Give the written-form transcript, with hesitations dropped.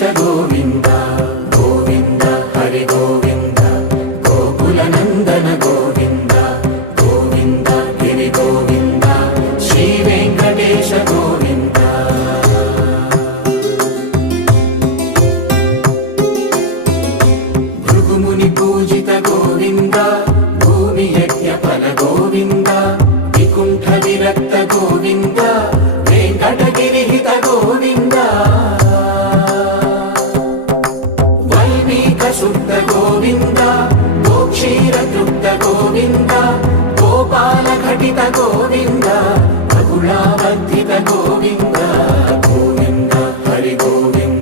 వెంకటేశ గోవింద గోవింద హరి గోవింద గోకుల నందన గోవింద గోవింద గిరి గోవింద శ్రీ వెంకటేశ గోవింద భృగుముని పూజిత గోవింద భూమి యజ్ఞ ఫల గోవింద వికుంఠ విరక్త గోవింద వెంకటగిరిహిత గోవింద వల్మీక శుద్ధ గోవింద గోక్షీర తృప్త గోవింద గోపాల ఘటిత గోవింద